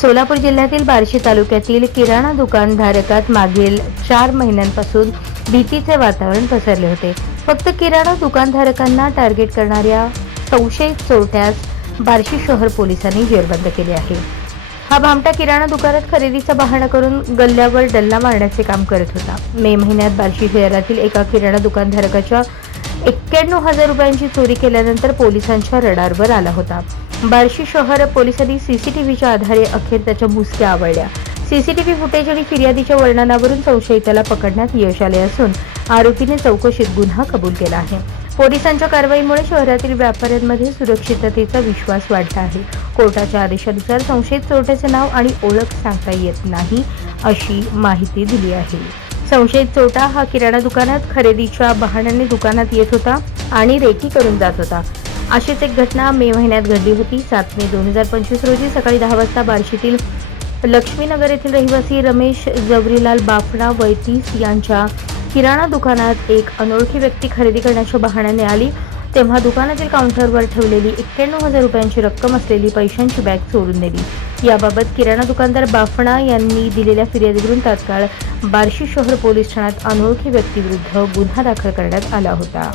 सोलापूर जिल्ह्यातील बार्शी तालुक्यातील किराणा दुकानधारकात मागील चार महिन्यांपासून भीतीचे वातावरण पसरले होते. फक्त किराणा दुकानधारकांना टार्गेट करणाऱ्या संशयित चोरट्यास बार्शी शहर पोलिसांनी जेरबंद केले आहे. हा भामटा किराणा दुकानात खरेदीचा बहाणा करून गल्ल्यावर डल्ला मारण्याचे काम करत होता. मे महिन्यात बार्शी शहरातील एका किराणा दुकानधारकाच्या एक्क्याण्णव हजार रुपयांची चोरी केल्यानंतर पोलिसांच्या रडारवर आला होता. बार्शी शहर पोलिसांनी सीसीटीव्हीच्या आधारे अखेर त्याच्या मुसक्या आवळल्या. सीसीटीव्ही फुटेज आणि फिर्यादीच्या वर्णनावरून संशयिताला पकडण्यात यश आले असून आरोपीने चौकशीत गुन्हा कबूल केला आहे. पोलिसांच्या कारवाईमुळे शहरातील व्यापाऱ्यांमध्ये सुरक्षिततेचा विश्वास वाढला आहे. कोर्टाच्या आदेशानुसार संशयित चोरट्याचे नाव आणि ओळख सांगता येत नाही अशी माहिती दिली आहे. संशयित चोरटा हा किराणा दुकानात खरेदीच्या बहाण्याने दुकानात येत होता आणि रेकी करून जात होता. अशीच एक घटना मे महिन्यात घडली होती. सात मे दोन हजार पंचवीस रोजी सकाळी दहा वाजता बार्शीतील लक्ष्मीनगर येथील रहिवासी रमेश जवरीलाल बाफडा वैतीस यांच्या किराणा दुकानात एक अनोळखी व्यक्ती खरेदी करण्याच्या बहाण्याने आली. तेव्हा दुकानातील काउंटरवर ठेवलेली एक्क्याण्णव हजार रुपयांची रक्कम असलेली पैशांची बॅग चोरून नेली. याबाबत किराणा दुकानदार बाफणा यांनी दिलेल्या फिर्यादीवरून तात्काळ बार्शी शहर पोलीस ठाण्यात अनोळखी व्यक्तीविरुद्ध गुन्हा दाखल करण्यात आला होता.